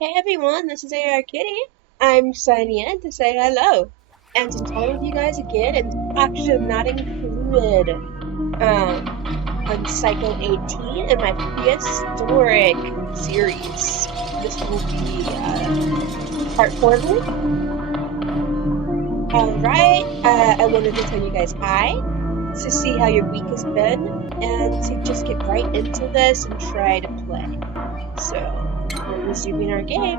Hey everyone, this is Alrkitty. I'm signing in to say hello and to tell you guys again, it's oxygen not included on Cycle 18 in my prehistoric series. This will be part 4, I believe. Alright, I wanted to tell you guys hi, to see how your week has been, and to just get right into this and try to play. So, we're resuming our game.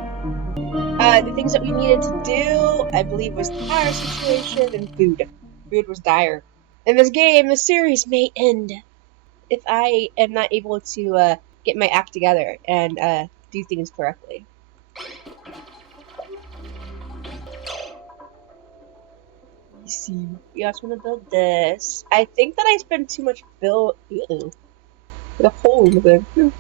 The things that we needed to do, I believe, was the power situation and food. Food was dire. In this game, the series may end if I am not able to get my act together and do things correctly. You see, we also want to build this. I think that I spent too much build. Ew. The hole in the thing.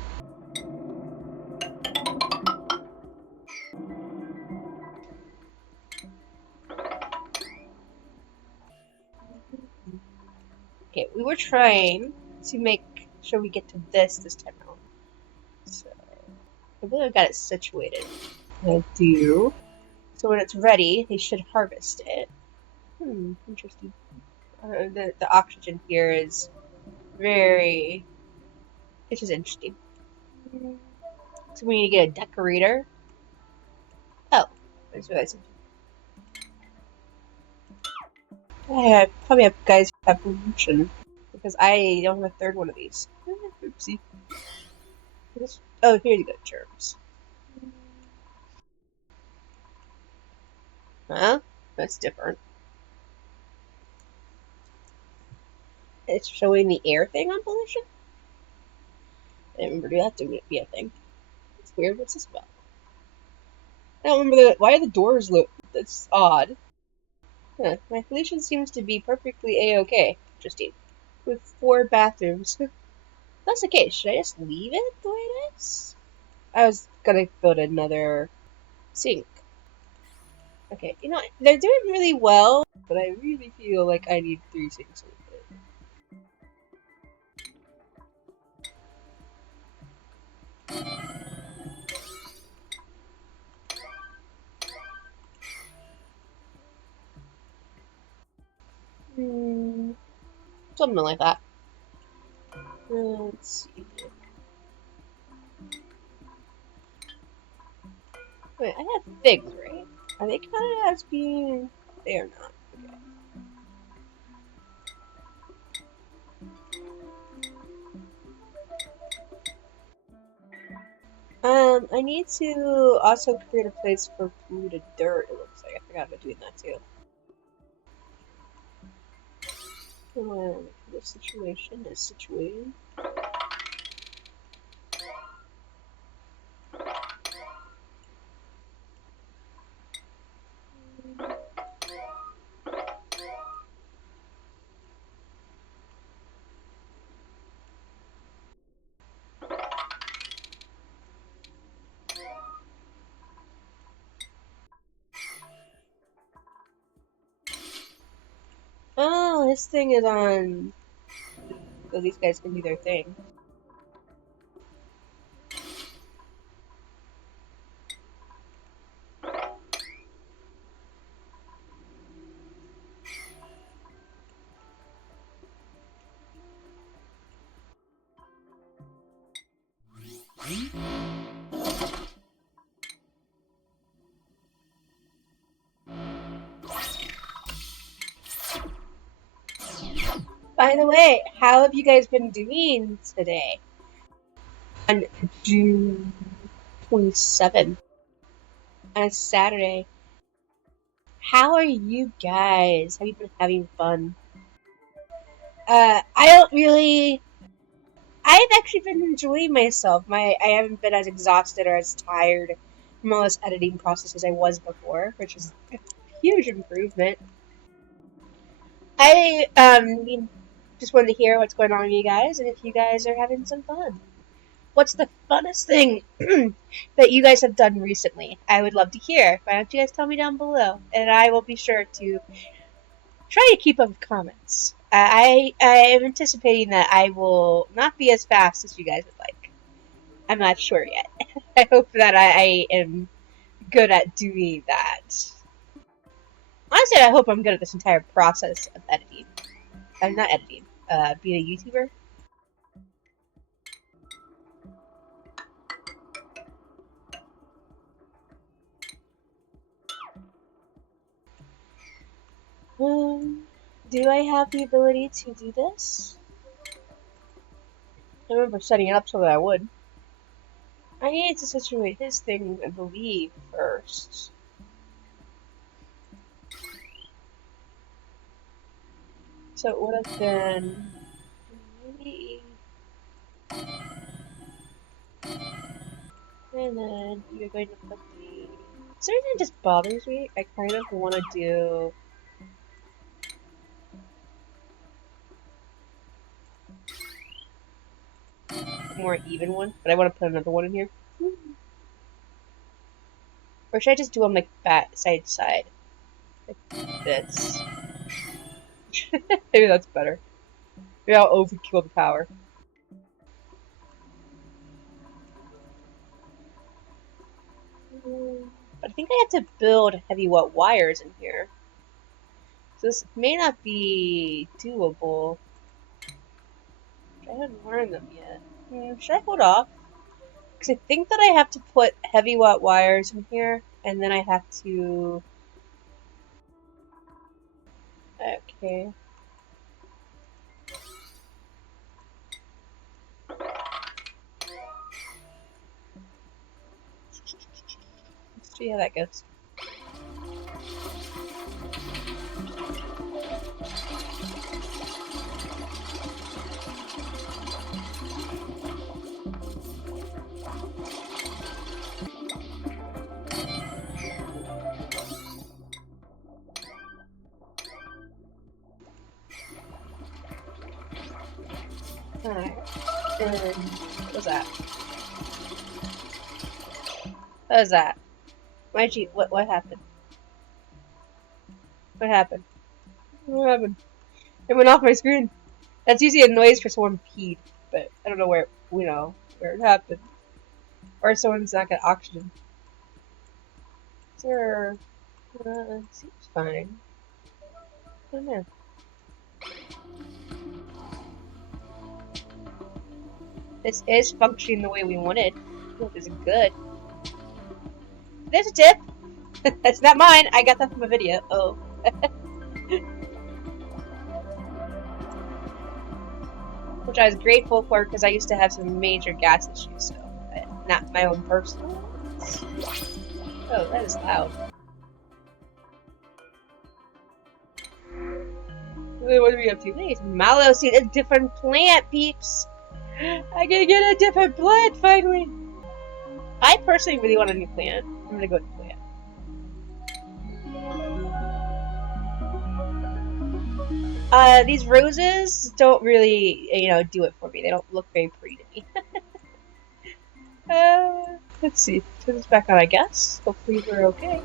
Okay, we were trying to make sure we get to this time out. So, I believe I got it situated. I do. So when it's ready, they should harvest it. Interesting. The oxygen here is very. It's just interesting. So we need to get a decorator. Oh, I just realized something. I probably have guys who have pollution because I don't have a third one of these. Oopsie. Oh, here you go, germs. Huh? That's different. It's showing the air thing on pollution? I didn't remember that to be a thing. It's weird. What's this about? I don't remember why are the doors that's odd. Huh. My pollution seems to be perfectly a-okay. Interesting. With 4 bathrooms. If that's the case, should I just leave it the way it is? I was gonna build another sink. Okay, you know, they're doing really well, but I really feel like I need 3 sinks with it. Something like that. Let's see. Wait, I have figs, right? Are they kind of as being... They are not. Okay. I need to also create a place for polluted dirt, it looks like. I forgot about doing that too. The situation is situated. Oh, this thing is on. So these guys can do their thing. By the way, how have you guys been doing today? On June 27th, on a Saturday. How are you guys? Have you been having fun? I don't really. I've actually been enjoying myself. I haven't been as exhausted or as tired from all this editing process as I was before, which is a huge improvement. I just wanted to hear what's going on with you guys and if you guys are having some fun. What's the funnest thing that you guys have done recently? I would love to hear. Why don't you guys tell me down below? And I will be sure to try to keep up with comments. I am anticipating that I will not be as fast as you guys would like. I'm not sure yet. I hope that I am good at doing that. Honestly, I hope I'm good at this entire process of editing. I'm not editing. Being a YouTuber. Do I have the ability to do this? I remember setting it up so that I would. I needed to situate his thing, I believe, first. So it would have been maybe, and then you're going to put the. Something just bothers me. I kind of want to do. A more even one, but I want to put another one in here. Or should I just do them like back, side to side? Like this. Maybe that's better. Maybe I'll overkill the power. But I think I have to build heavy wet wires in here. So this may not be doable. I haven't learned them yet. Should I hold off? Because I think that I have to put heavy wet wires in here, and then I have to... Okay. Let's see how that goes. Alright. What was that? What was that? Why'd you... What happened? What happened? What happened? It went off my screen. That's usually a noise for someone peed, but I don't know where, where it happened. Or someone's not got oxygen. Sir, seems fine. I don't know. This is functioning the way we wanted. This is good. There's a tip! That's not mine. I got that from a video. Oh. Which I was grateful for because I used to have some major gas issues, so not my own personal ones. Oh, that is loud. What are we up to? Hey, it's mallow seed, a different plant, peeps! I can get a different plant finally! I personally really want a new plant. I'm gonna go with plant. These roses don't really, do it for me. They don't look very pretty to me. Let's see. Turn this back on, I guess. Hopefully we're okay.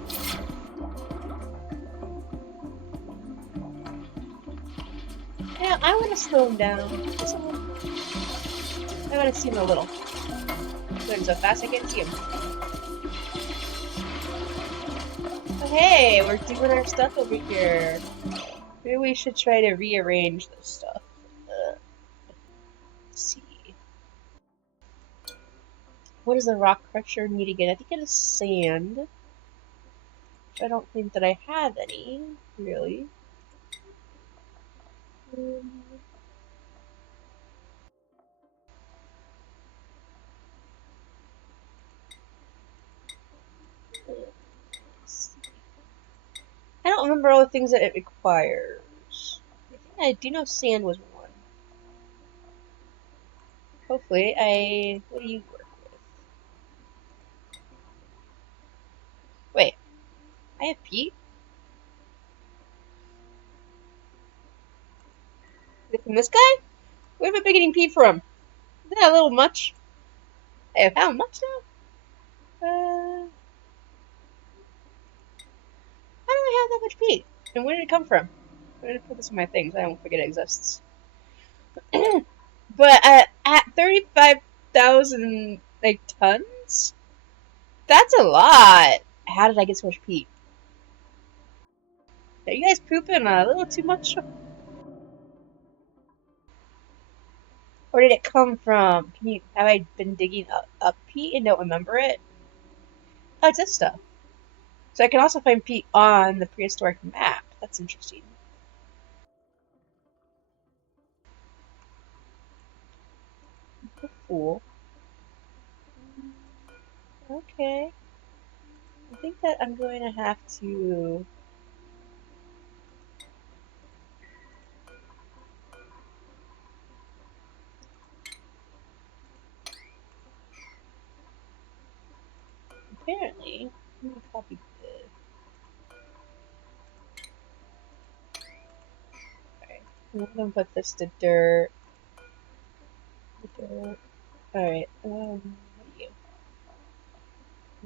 Yeah, I want to slow him down. I want to see him a little. Going so fast I can't see him. Oh, hey, we're doing our stuff over here. Maybe we should try to rearrange this stuff. Let's see. What does the rock crusher need again? I think it is sand. Which I don't think that I have any, really. I don't remember all the things that it requires. I think I do know sand was one. Hopefully, what do you work with? Wait, I have peat? Is it from this guy? Where have I been getting peat from? Is that a little much? How much now? How do I have that much peat? And where did it come from? I'm gonna put this in my thing so I don't forget it exists. But at 35,000 Like tons? That's a lot. How did I get so much peat? Are you guys pooping a little too much? Where did it come from? Have I been digging up peat and don't remember it? Oh, it's this stuff. So I can also find peat on the prehistoric map. That's interesting. Cool. Okay. I think that I'm going to have to... Apparently, let me copy this. Alright, I'm going to put this to dirt. Dirt. Alright, what are you?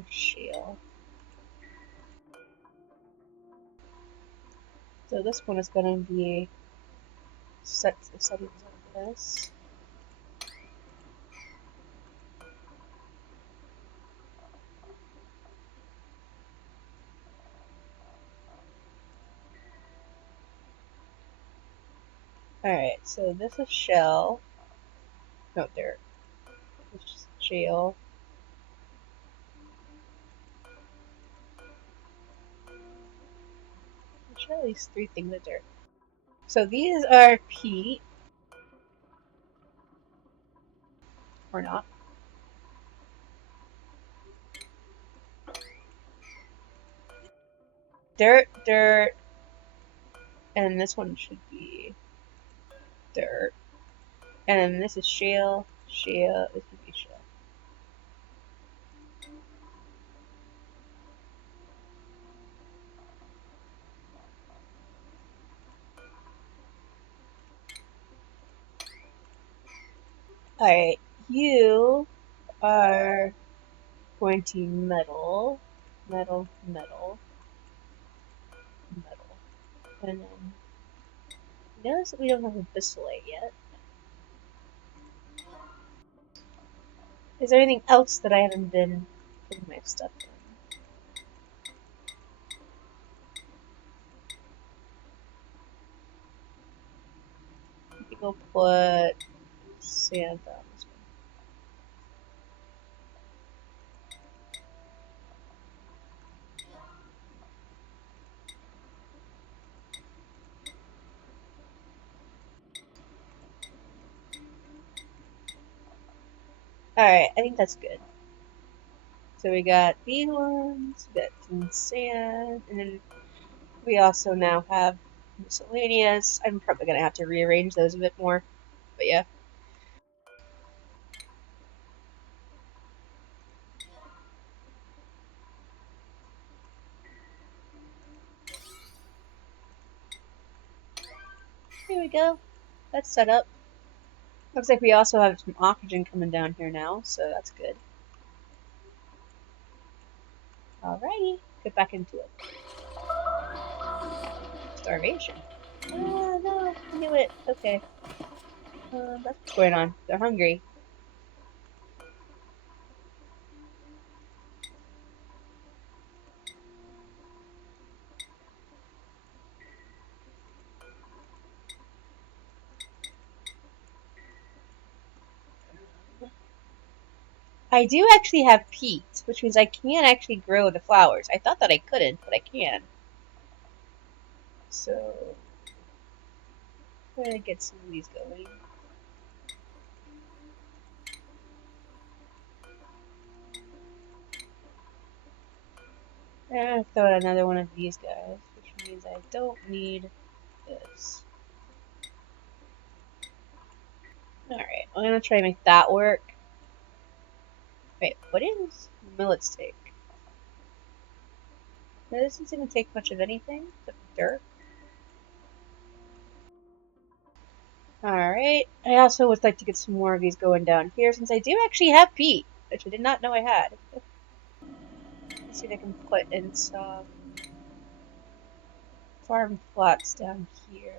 Shale. So this one is going to be set to the settings of this. Alright, so this is shell. No, dirt. It's just shale. There's at least 3 things of dirt. So these are peat. Or not. Dirt, dirt. And this one should be dirt. And then this is shale, shale. This would be shale. Alright, you are going to metal, metal, metal, metal. And then notice that we don't have a bacillite yet. Is there anything else that I haven't been putting my stuff in? I think I'll put sand on this one. Alright, I think that's good. So we got these ones, we got some sand, and then we also now have miscellaneous. I'm probably going to have to rearrange those a bit more, but yeah. Here we go. That's set up. Looks like we also have some oxygen coming down here now, so that's good. Alrighty, get back into it. Starvation. Oh no, I knew it. Okay. That's what's going on. They're hungry. I do actually have peat, which means I can actually grow the flowers. I thought that I couldn't, but I can. So, I'm gonna get some of these going. I'm gonna throw out another one of these guys, which means I don't need this. Alright, I'm gonna try to make that work. Wait, what is millets take? No, this isn't gonna take much of anything except dirt. Alright, I also would like to get some more of these going down here since I do actually have peat, which I did not know I had. Let's see if I can put in some farm plots down here.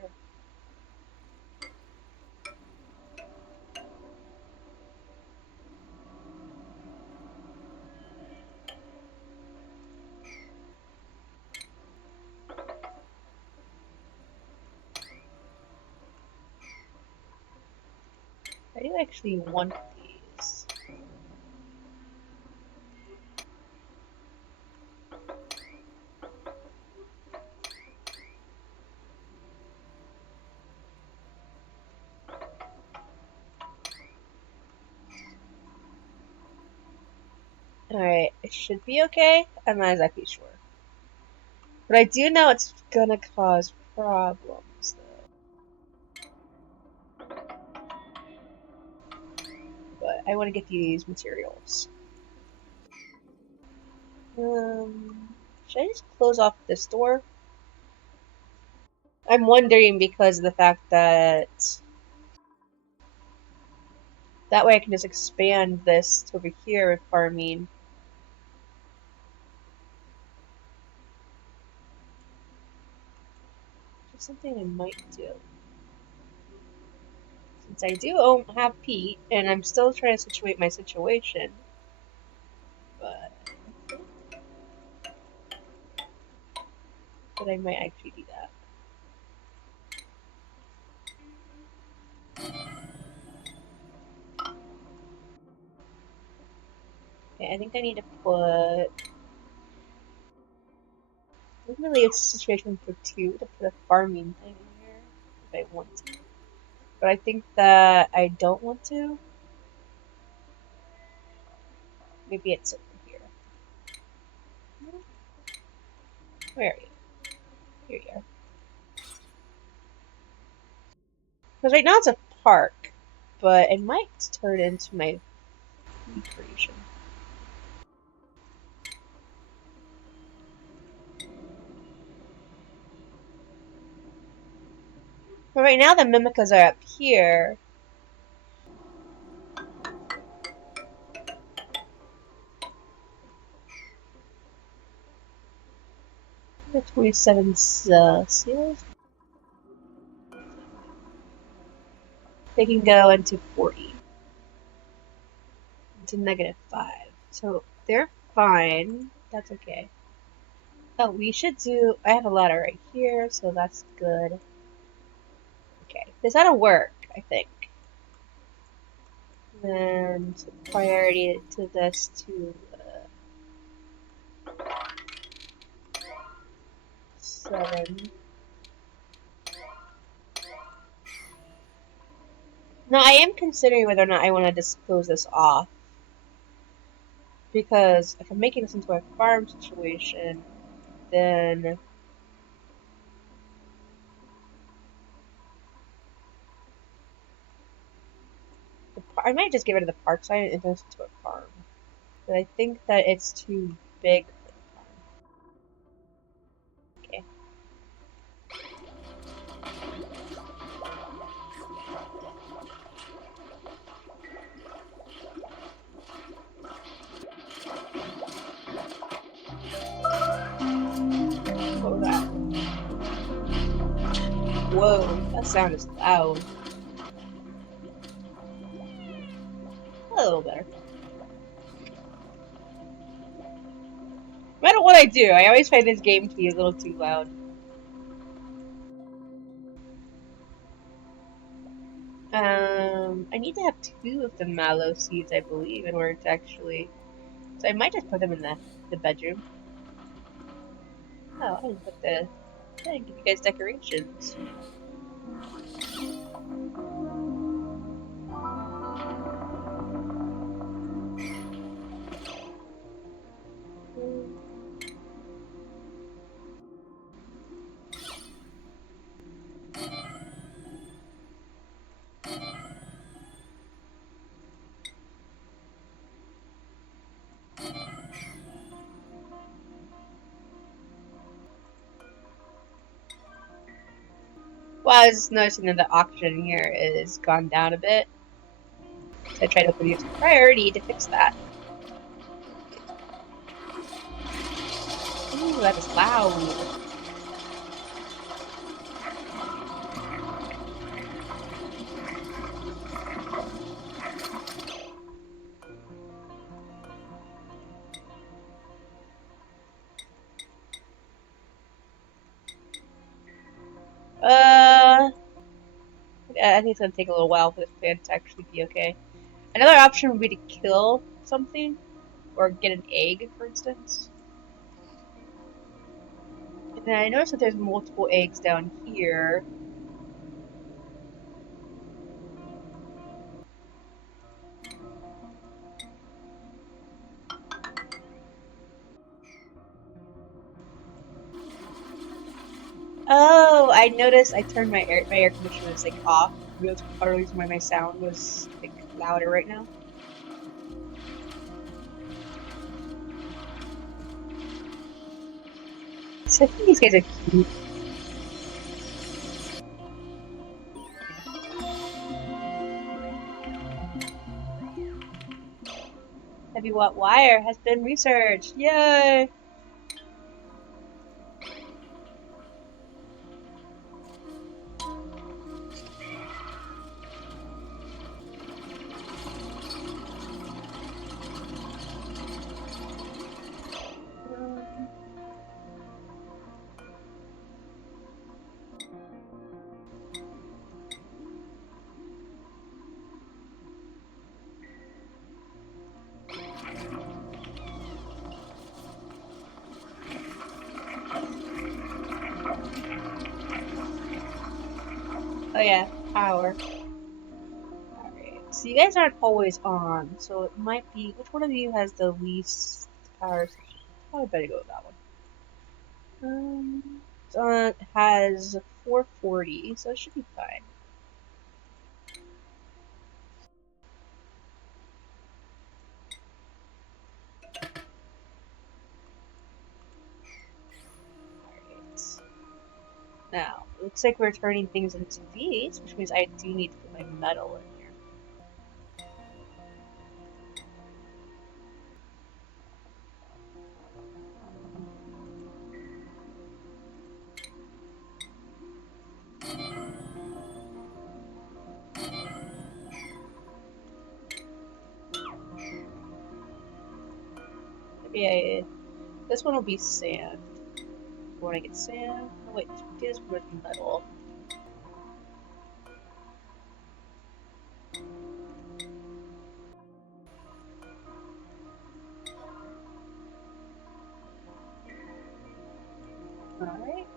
do actually want these. Alright, it should be okay. I'm not exactly sure. But I do know it's gonna cause problems, though. But I want to get these materials. Should I just close off this door? I'm wondering because of the fact that that way I can just expand this to over here with farming. Just something I might do. Since I do have Pete, and I'm still trying to situate my situation. But I might actually do that. Okay, I think I need to put... Really, it's a situation for two to put a farming thing in here if I want to. But I think that I don't want to. Maybe it's over here. Where are you? Here you are. Because right now it's a park, but it might turn into my food creation. But right now the mimicas are up here. The 27 seals. They can go into 40. Into -5. So they're fine. That's okay. Oh, we should do... I have a ladder right here, so that's good. Okay, this ought to work, I think. Then priority to this to 7. Now, I am considering whether or not I want to dispose this off. Because if I'm making this into a farm situation, then I might just get rid of the park side and turn this into a farm. But I think that it's too big for the farm. Okay. What was that? Whoa, that sound is loud. A little better. No matter what I do, I always find this game to be a little too loud. I need to have 2 of the mallow seeds, I believe, in order to actually... So I might just put them in the bedroom. Oh, I didn't put the... I didn't give you guys decorations. Well, I was noticing that the oxygen here is gone down a bit. So I tried to put it as a priority to fix that. Ooh, that is loud. I think it's gonna take a little while for this plant to actually be okay. Another option would be to kill something, or get an egg, for instance. And then I noticed that there's multiple eggs down here. Oh, I noticed I turned my air conditioner was like off. That's part of the reason why my sound was like louder right now. So I think these guys are cute. Heavy watt wire has been researched. Yay! Oh yeah, power. Alright, so you guys aren't always on, so it might be... Which one of you has the least power? Probably better go with that one. So it has 440, so it should be fine. Alright. Now, it looks like we're turning things into these, which means I do need to put my metal in here. Maybe this one will be sand. Want to get sand? Oh wait, this with metal. Alright.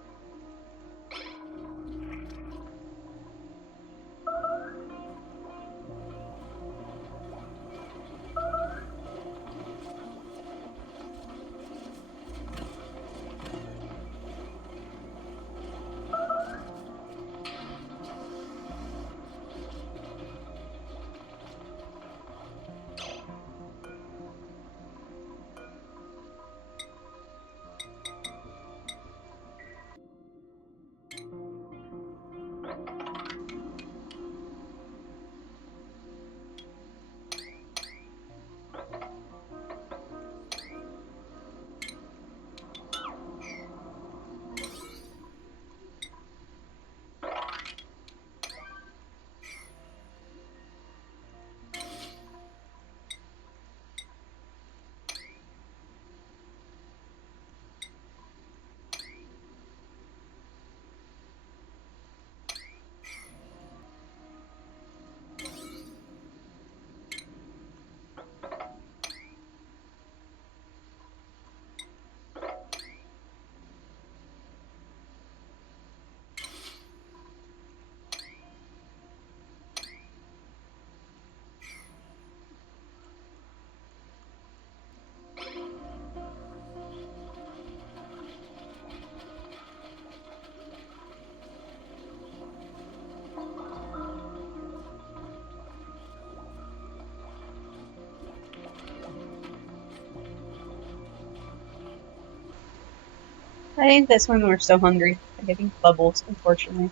I think this one we're so hungry. I'm getting bubbles, unfortunately.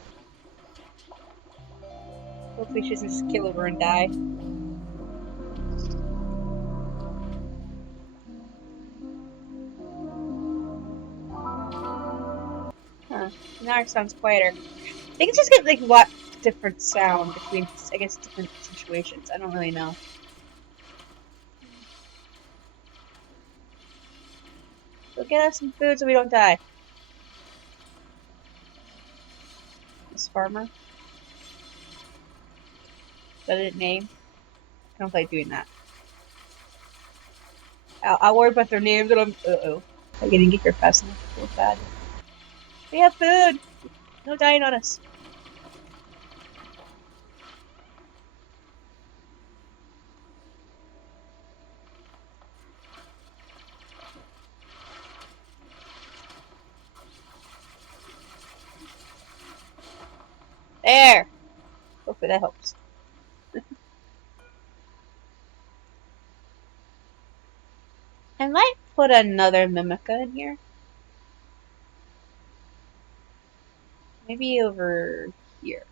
Hopefully she doesn't just kill over and die. Huh. Now it sounds quieter. I think it's just get like what different sound between, I guess, different situations. I don't really know. So get us some food so we don't die. This farmer. Is that a name? I don't like doing that. I'll worry about their names and I'm. Uh-oh. I didn't get here fast enough. I feel bad. We have food! No dying on us. There! Hopefully that helps. I might put another Mimica in here. Maybe over here.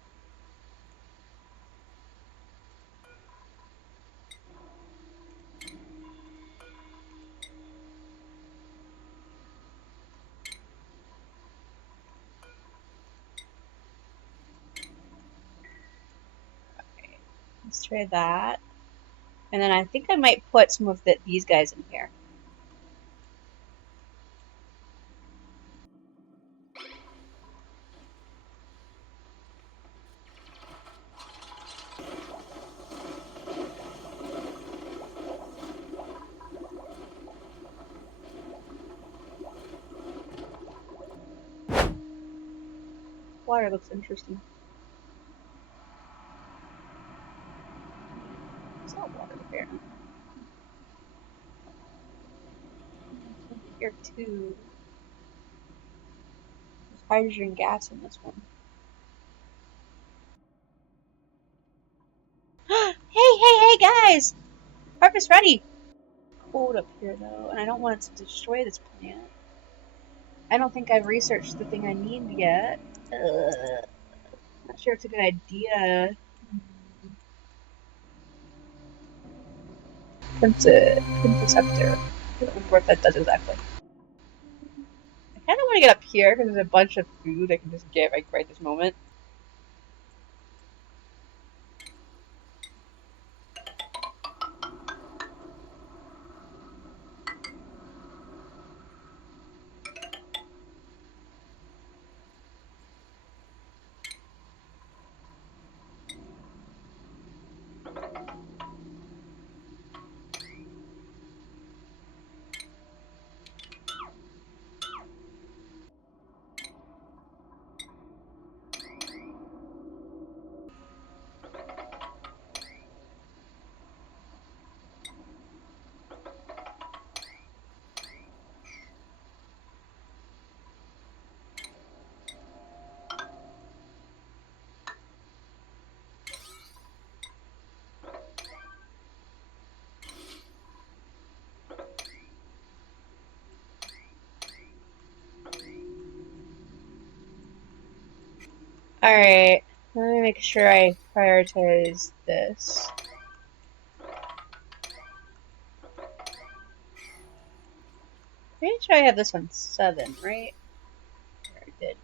Okay, let's try that. And then I think I might put some of these guys in here. Water looks interesting. It's not water there. Here too. There's hydrogen gas in this one. Hey, guys! Harvest ready! Cold up here though, and I don't want it to destroy this plant. I don't think I've researched the thing I need yet. Not sure it's a good idea. Quinticeptor. I don't remember what that does exactly. I kind of want to get up here because there's a bunch of food I can just get like right this moment. Alright, let me make sure I prioritize this. Pretty sure I have this one 7, right? I did.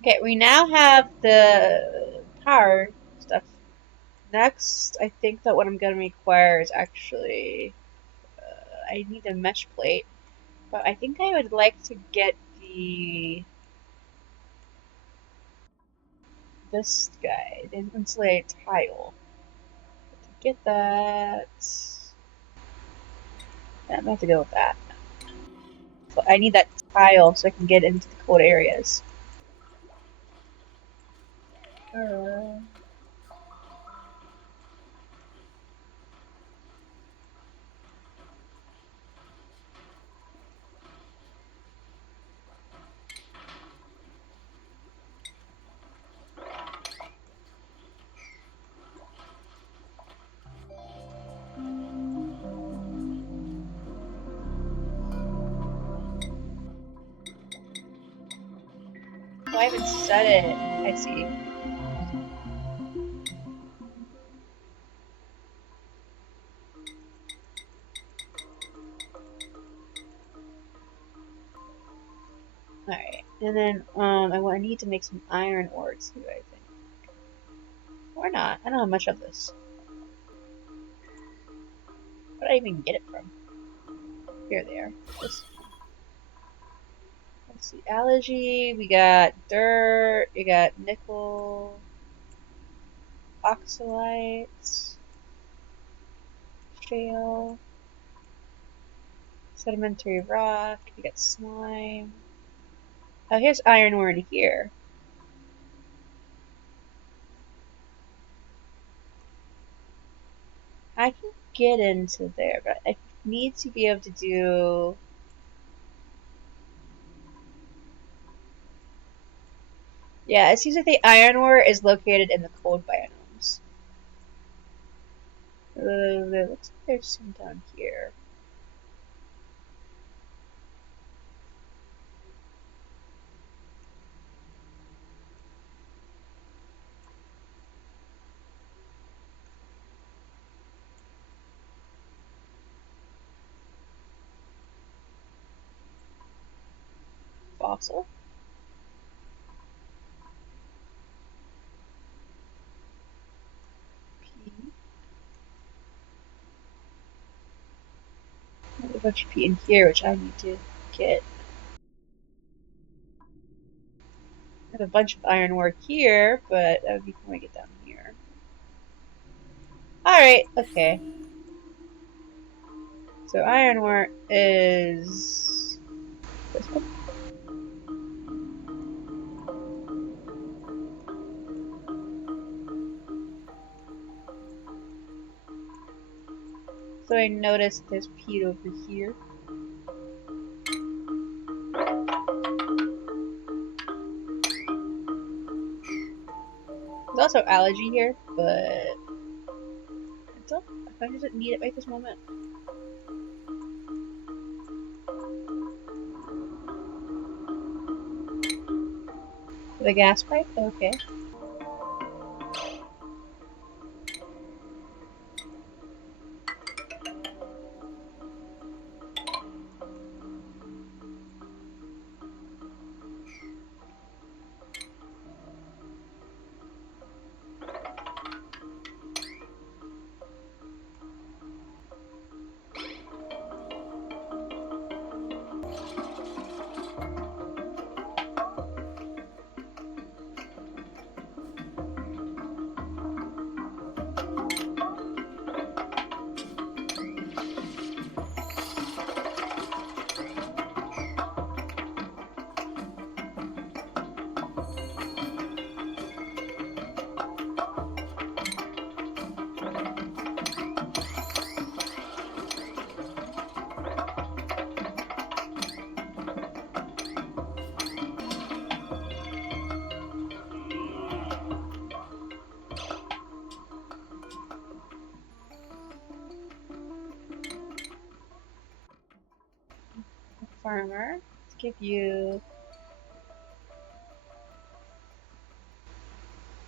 Okay, we now have the power stuff. Next, I think that what I'm going to require is actually... I need a mesh plate. But I think I would like to get this guy, the insulated tile. To get that... Yeah, I'm going to have to go with that. So I need that tile so I can get into the cold areas. Oh, I haven't set it. I see. And then I need to make some iron ore too, I think. Or not. I don't have much of this. Where did I even get it from? Here they are. Let's see. Allergy. We got dirt. We got nickel. Oxalites. Shale. Sedimentary rock. We got slime. Oh, here's iron ore in here. I can get into there, but I need to be able to do... Yeah, it seems like the iron ore is located in the cold biomes. It looks like there's some down here. Fossil? P. There's a bunch of P in here, which I need to get. There's a bunch of iron ore here, but that would be cool to get down here. Alright, okay. So iron ore is this one. So I noticed there's peat over here. There's also allergy here, but I didn't need it right this moment. The gas pipe? Okay. Farmer. Let's give you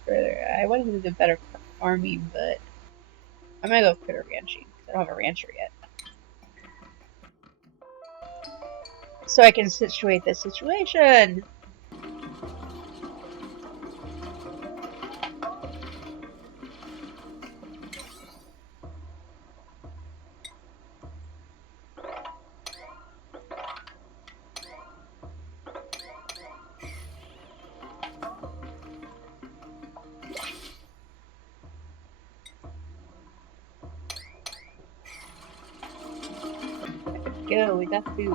further. I wanted to do better farming, but I'm gonna go critter ranching because I don't have a rancher yet. So I can situate this situation. Go, we got food.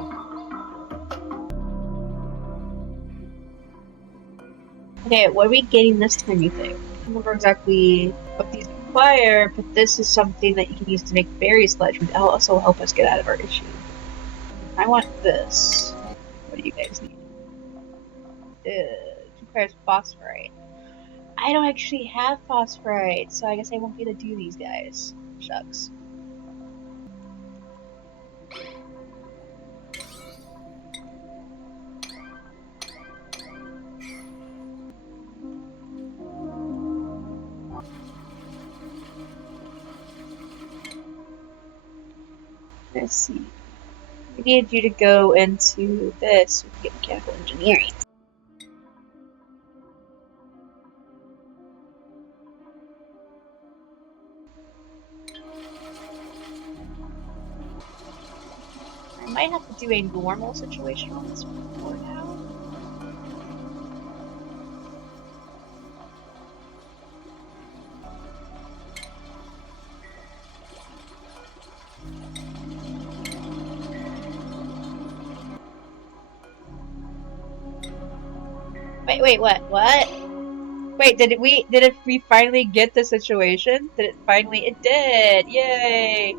Okay, what are we getting this time, you think? I don't remember exactly what these require, but this is something that you can use to make berry sludge, which will also help us get out of our issue. I want this. What do you guys need? It requires phosphorite. I don't actually have phosphorite, so I guess I won't be able to do these guys. Shucks. Let's see. We need you to go into this with mechanical engineering. might have to do a normal situation on this one for now. Wait, what? Wait, did we finally get the situation? It did! Yay!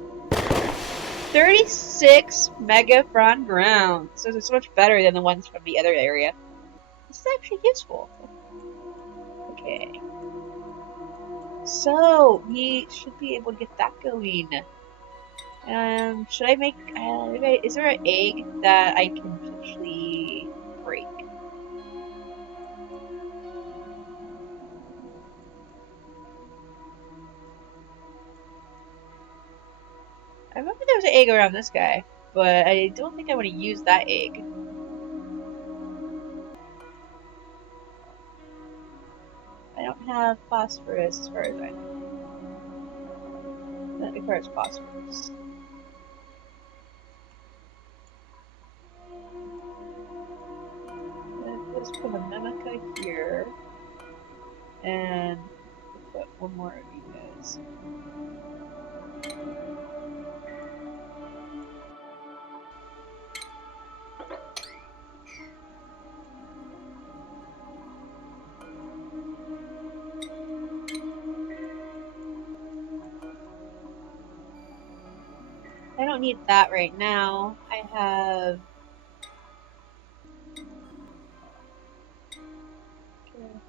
36 megafron ground. So it's so much better than the ones from the other area. This is actually useful. Okay. So, we should be able to get that going. Should I make, is there an egg that I can potentially break? I remember there was an egg around this guy, but I don't think I want to use that egg. I don't have phosphorus as far as I know. That requires phosphorus. Let's put a mimica here. And we'll put one more of you guys. I don't need that right now. I have... Okay.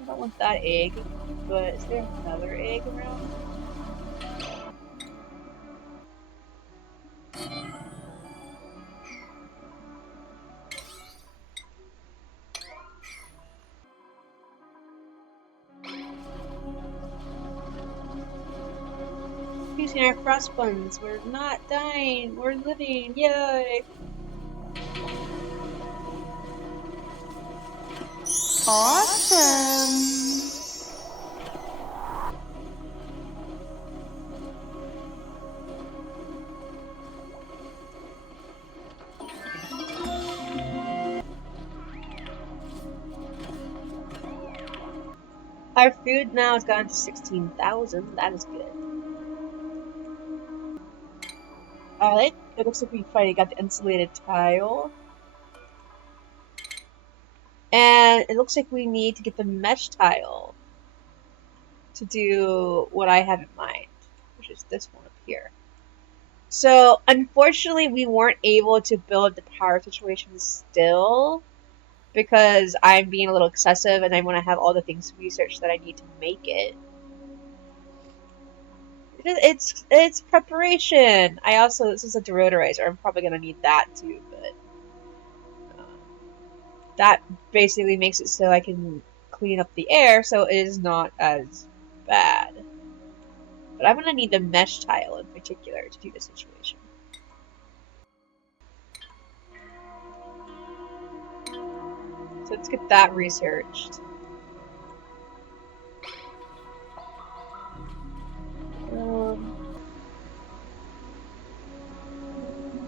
I don't want that egg, but is there another egg around? Using our frost buns, we're not dying, we're living, yay! Awesome! Our food now has gone to 16,000, that is good. Alright, it looks like we finally got the insulated tile. And it looks like we need to get the mesh tile to do what I have in mind, which is this one up here. So, unfortunately, we weren't able to build the power situation still because I'm being a little excessive and I want to have all the things researched that I need to make it. It's preparation. I also, this is a deodorizer. I'm probably going to need that too, but that basically makes it so I can clean up the air so it is not as bad. But I'm going to need the mesh tile in particular to do the situation. So let's get that researched.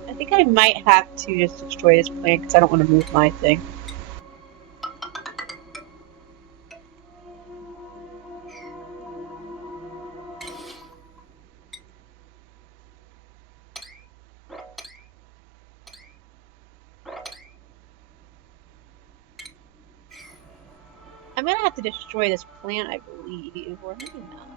I think I might have to just destroy this plant because I don't want to move my thing. I'm gonna have to destroy this plant, I believe, or maybe not.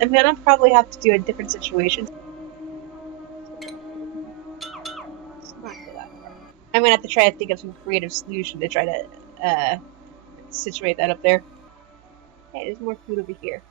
I'm gonna probably have to do a different situation. Let's not go that far. I'm gonna have to try to think of some creative solution to try to situate that up there. Hey, there's more food over here.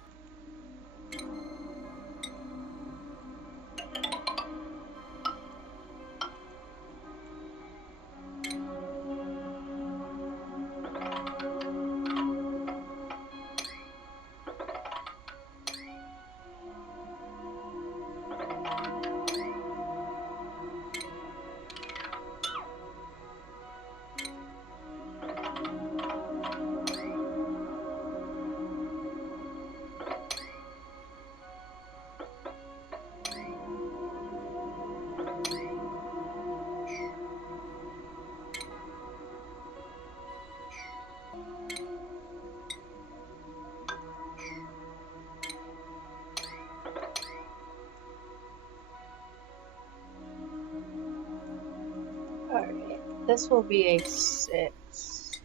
Alright, this will be a 6.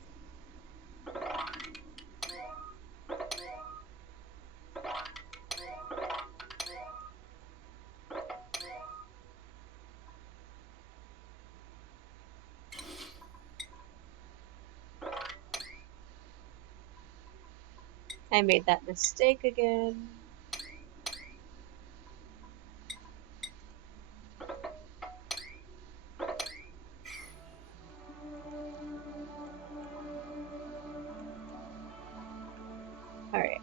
I made that mistake again. Alright,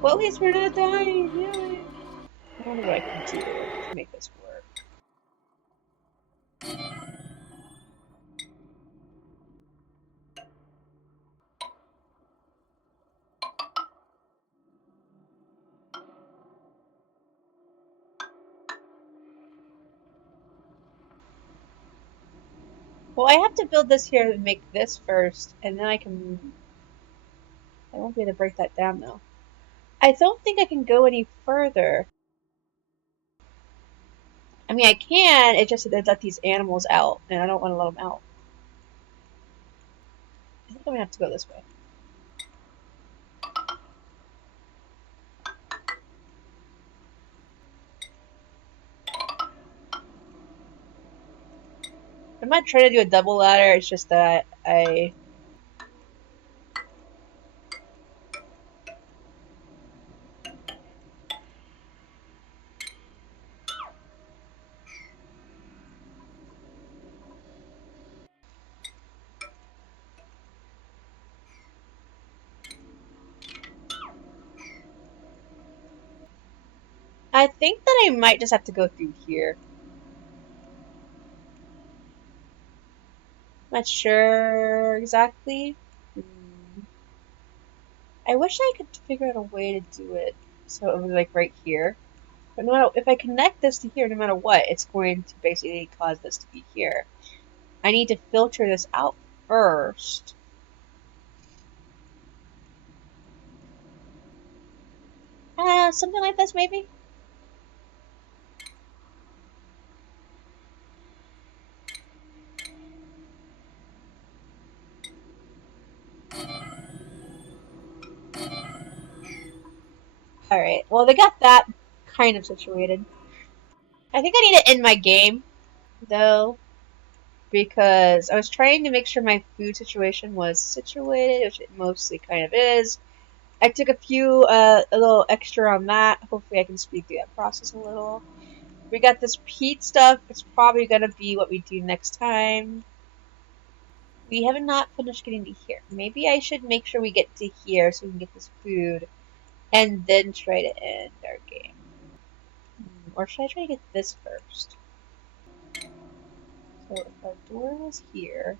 well, at least we're not dying. Yay. I wonder what I can do to make this work. Well, I have to build this here and make this first, and then I won't be able to break that down though. I don't think I can go any further. I mean, I can, it's just that they let these animals out, and I don't want to let them out. I think I'm gonna have to go this way. I'm not trying to do a double ladder, it's just that I think that I might just have to go through here. I'm not sure exactly. I wish I could figure out a way to do it so it was like right here. But no matter, if I connect this to here, no matter what, it's going to basically cause this to be here. I need to filter this out first. Something like this maybe? Alright, well they got that kind of situated. I think I need to end my game, though, because I was trying to make sure my food situation was situated, which it mostly kind of is. I took a little extra on that. Hopefully I can speed through that process a little. We got this peat stuff. It's probably going to be what we do next time. We have not finished getting to here. Maybe I should make sure we get to here so we can get this food and then try to end our game. Or should I try to get this first? So if our door was here,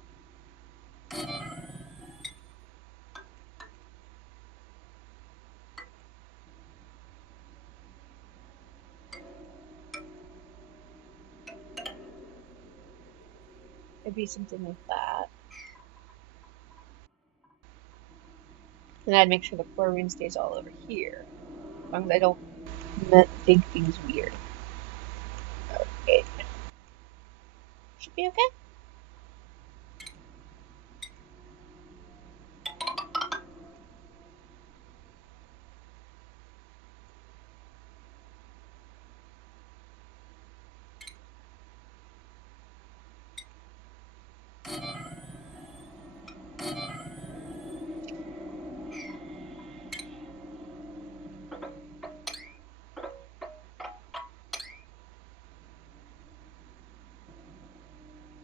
it'd be something like that. And I'd make sure the chlorine stays all over here. As long as I don't make things weird. Okay. Should be okay.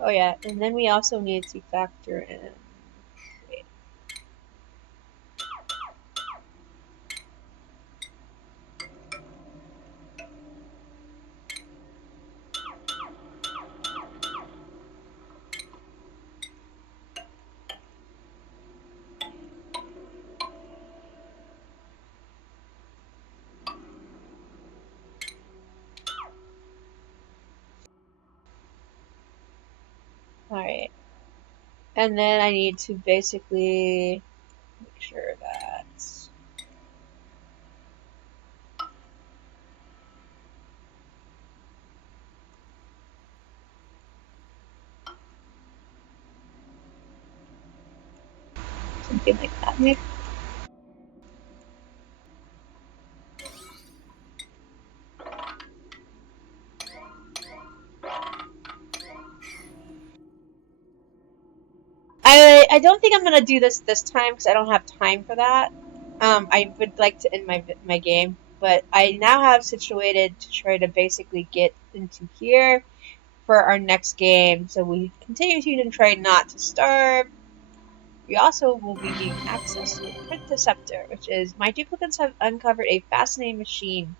Oh yeah, and then we also need to factor in. Wait. Alright. And then I need to basically make sure that something like that maybe. I don't think I'm gonna do this time because I don't have time for that. I would like to end my game, but I now have situated to try to basically get into here for our next game, so we continue to try not to starve. We also will be getting access to a Prehistoric, which is my duplicates have uncovered a fascinating machine.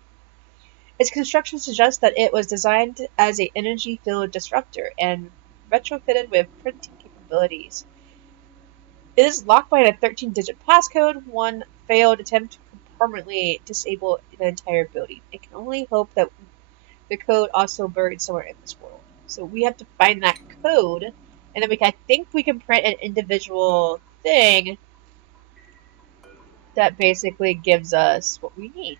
Its construction suggests that it was designed as an energy-filled disruptor and retrofitted with printing capabilities. It is locked by a 13-digit passcode. One failed attempt could permanently disable the entire building. It can only hope that the code also buried somewhere in this world. So we have to find that code, and then I think we can print an individual thing that basically gives us what we need.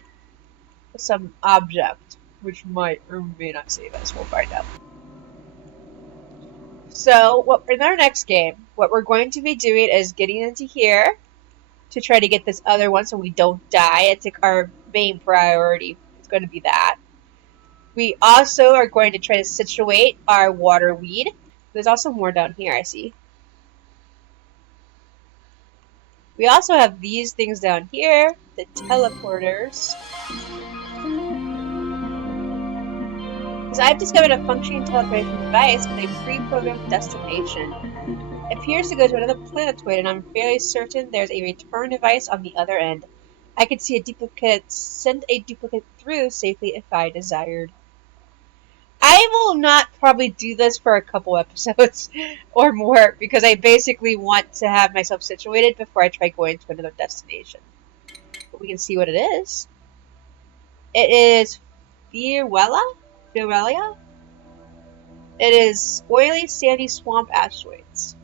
Some object, which might or may not save us. We'll find out. So, in our next game, what we're going to be doing is getting into here to try to get this other one so we don't die. It's like our main priority. It's going to be that. We also are going to try to situate our water weed. There's also more down here, I see. We also have these things down here, the teleporters. Because I've discovered a functioning teleportation device with a pre-programmed destination. It appears to go to another planetoid, and I'm fairly certain there's a return device on the other end. I could see send a duplicate through safely if I desired. I will not probably do this for a couple episodes or more because I basically want to have myself situated before I try going to another destination. But we can see what it is. It is Firuella? It is oily, sandy swamp asteroids.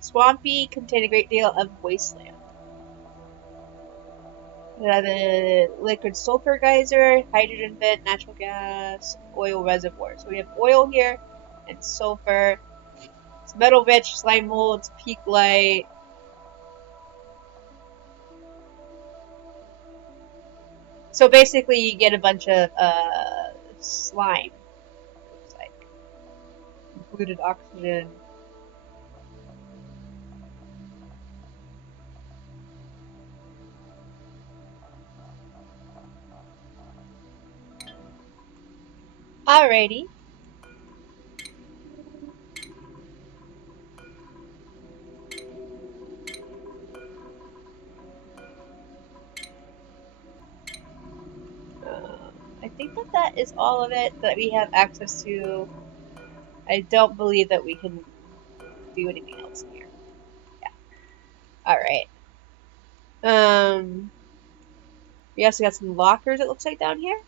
Swampy, contain a great deal of wasteland. The liquid sulfur geyser, hydrogen vent, natural gas, oil reservoir. So we have oil here and sulfur. It's metal rich, slime molds, peak light. So basically, you get a bunch of slime. Looks like included oxygen. Alrighty. I think that is all of it that we have access to. I don't believe that we can do anything else in here. Yeah. Alright. We also got some lockers, it looks like, down here.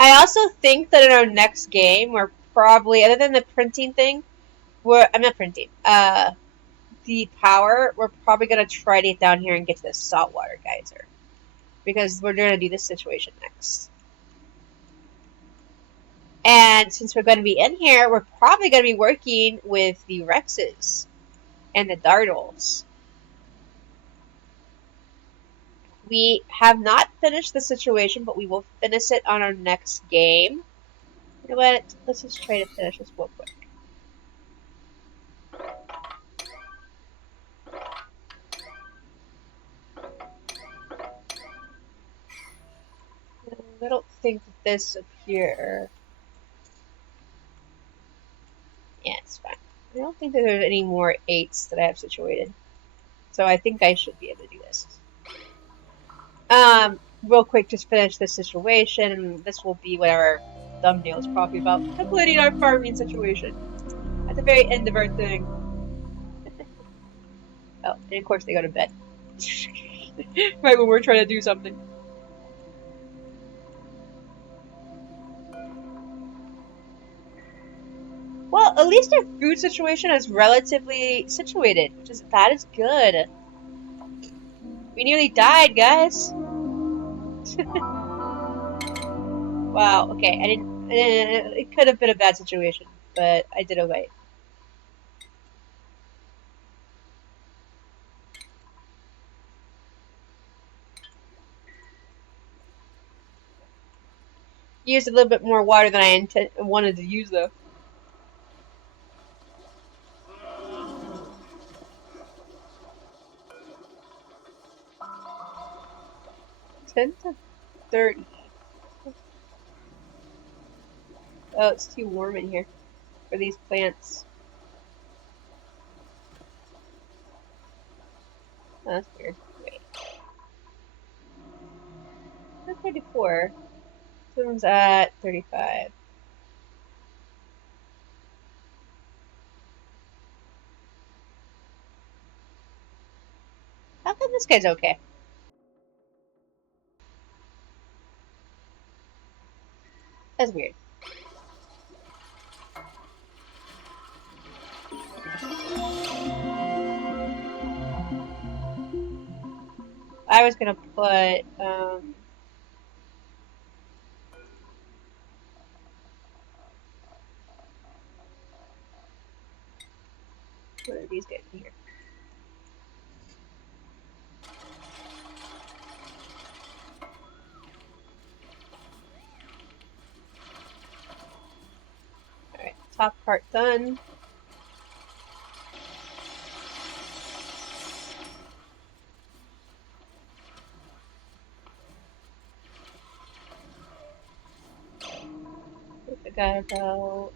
I also think that in our next game, we're probably, other than the printing thing, I'm not printing, the power, we're probably going to try to get down here and get to the saltwater geyser. Because we're going to do this situation next. And since we're going to be in here, we're probably going to be working with the Rexes and the Dartles. We have not finished the situation, but we will finish it on our next game. You know what? Let's just try to finish this real quick. I don't think that this up here... Yeah, it's fine. I don't think that there's any more 8s that I have situated. So I think I should be able to do this. Real quick, just finish this situation. This will be what our thumbnail is probably about. Completing our farming situation. At the very end of our thing. Oh, and of course they go to bed. Right when we're trying to do something. Well, at least our food situation is relatively situated, that is good. We nearly died, guys. Wow, okay, I didn't... It could have been a bad situation, but I did okay. Used a little bit more water than I wanted to use, though. $10 to $30. Oh, it's too warm in here for these plants. Oh, that's weird. Wait. 34. This one's at 35. How come this guy's okay? That's weird. I was gonna put, what are these guys in here? Alright, top part done. Put the guys out.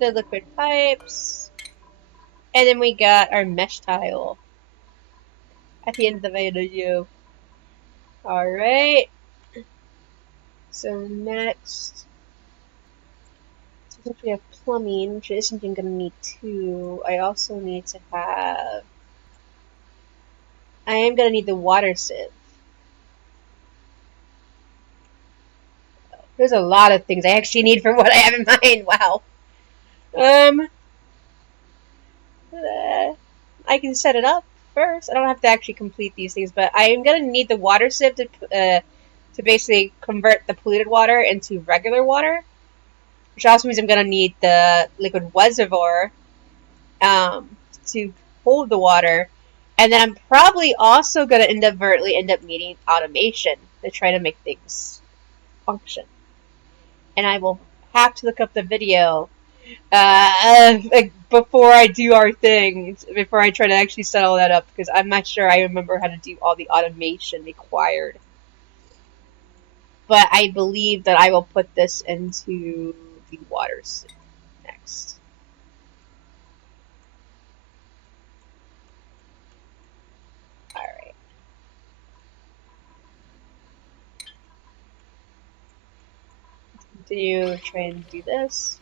The liquid pipes. And then we got our mesh tile at the end of the video. Alright. So next, since we have plumbing, which is something I'm going to need too, I also need to have... I am going to need the water sieve. There's a lot of things I actually need for what I have in mind. Wow. I can set it up first. I don't have to actually complete these things, but I am going to need the water sieve to basically convert the polluted water into regular water, which also means I'm going to need the liquid reservoir to hold the water. And then I'm probably also going to inadvertently end up needing automation to try to make things function. And I will have to look up the video before I do our thing, before I try to actually set all that up, because I'm not sure I remember how to do all the automation required. But I believe that I will put this into the water sieve next. Alright. continue try and do this.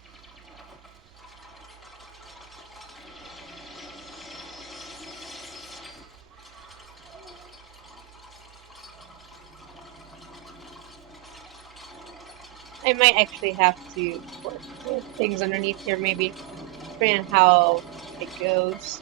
I might actually have to work with things underneath here, maybe, depending on how it goes.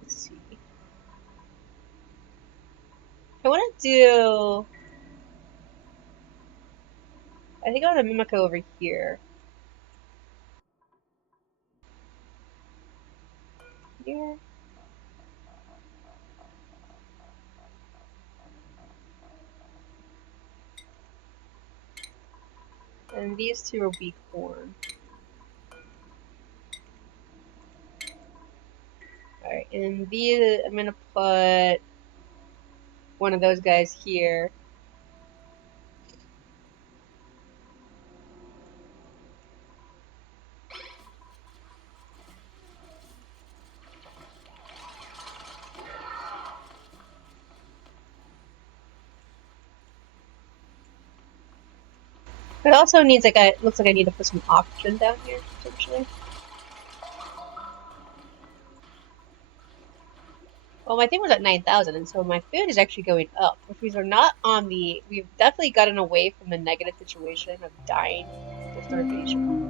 Let's see. I want to do. I think I want to mimic over here. Here. And these two will be corn. Alright, and these, I'm gonna put one of those guys here. But it also needs like it looks like I need to put some oxygen down here potentially. Well, my thing was at 9,000, and so my food is actually going up, which means we're not on the. We've definitely gotten away from the negative situation of dying to starvation.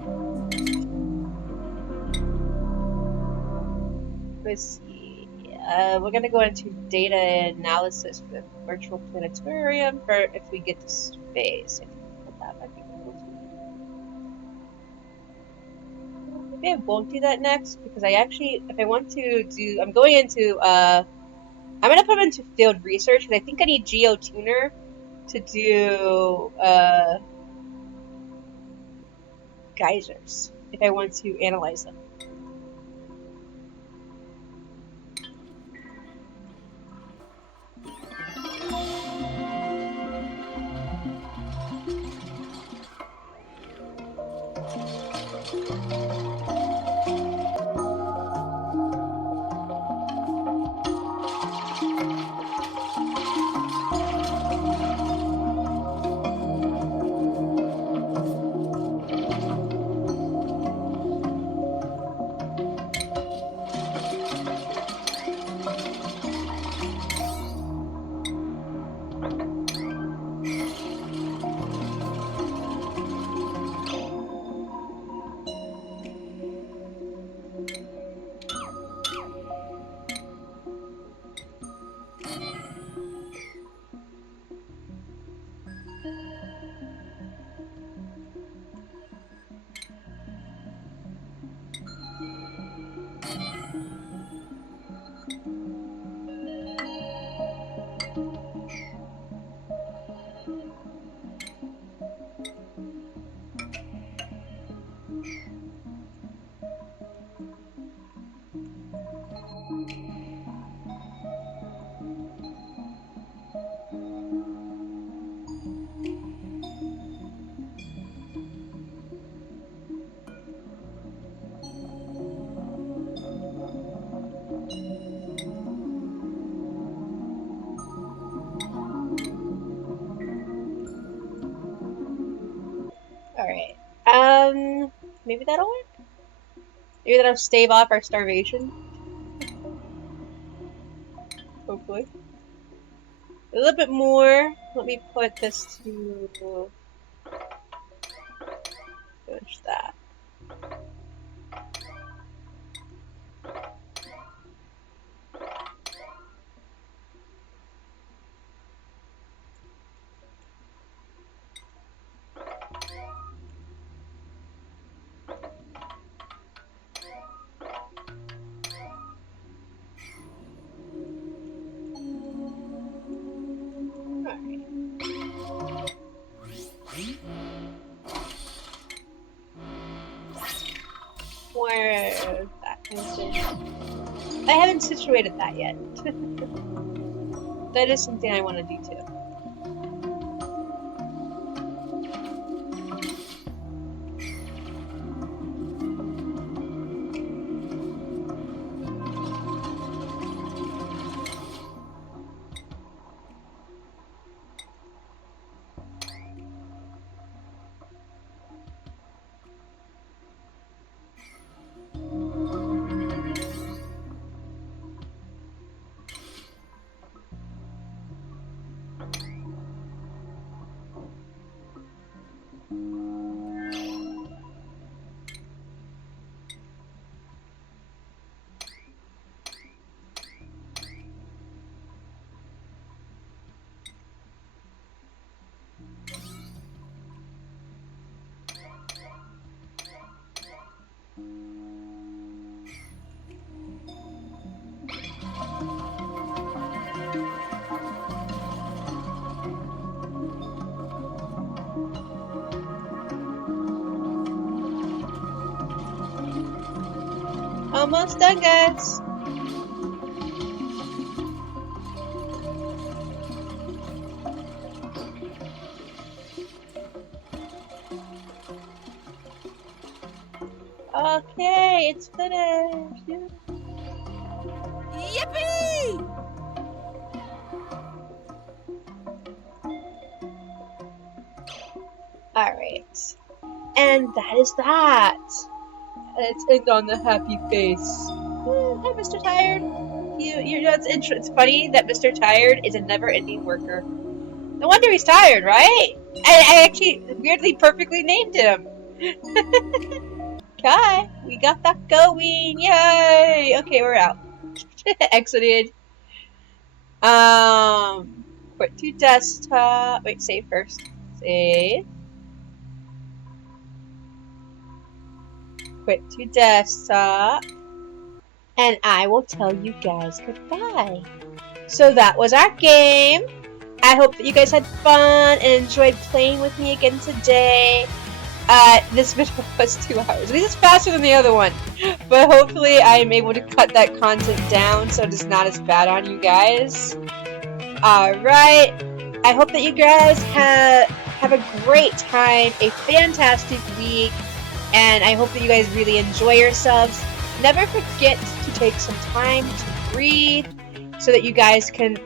Let's see. We're gonna go into data analysis for the virtual planetarium for if we get to space. Maybe I won't do that next because I actually, if I want to do, I'm going into, I'm gonna put them into field research because I think I need geotuner to do geysers if I want to analyze them. Alright. Maybe that'll work? Maybe that'll stave off our starvation? Hopefully. A little bit more. Let me put this to finish that. Where that I haven't situated that yet. That is something I want to do too. Almost done, guys. Okay, it's finished. Yippee! Alright. And that is that. Let's end on the happy face. Hi, Mr. Tired. You know, it's funny that Mr. Tired is a never-ending worker. No wonder he's tired, right? I actually weirdly perfectly named him. Okay, we got that going. Yay! Okay, we're out. Exited. Quit to desktop. Wait, save first. Save. Quit to desktop. And I will tell you guys goodbye. So that was our game. I hope that you guys had fun and enjoyed playing with me again today. This video was 2 hours. At least it's faster than the other one. But hopefully I am able to cut that content down so it is not as bad on you guys. Alright. I hope that you guys have a great time, a fantastic week, and I hope that you guys really enjoy yourselves. Never forget to take some time to breathe so that you guys can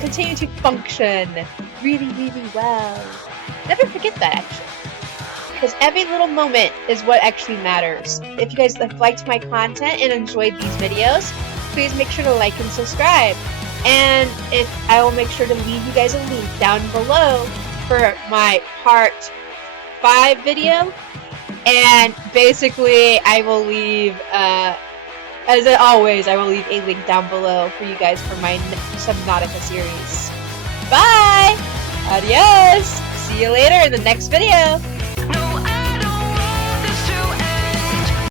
continue to function really, really well. Never forget that, actually. Because every little moment is what actually matters. If you guys have liked my content and enjoyed these videos, please make sure to like and subscribe. And I will make sure to leave you guys a link down below for my part 5 video. And basically, I will leave, as always, I will leave a link down below for you guys for my Subnautica series. Bye! Adios! See you later in the next video!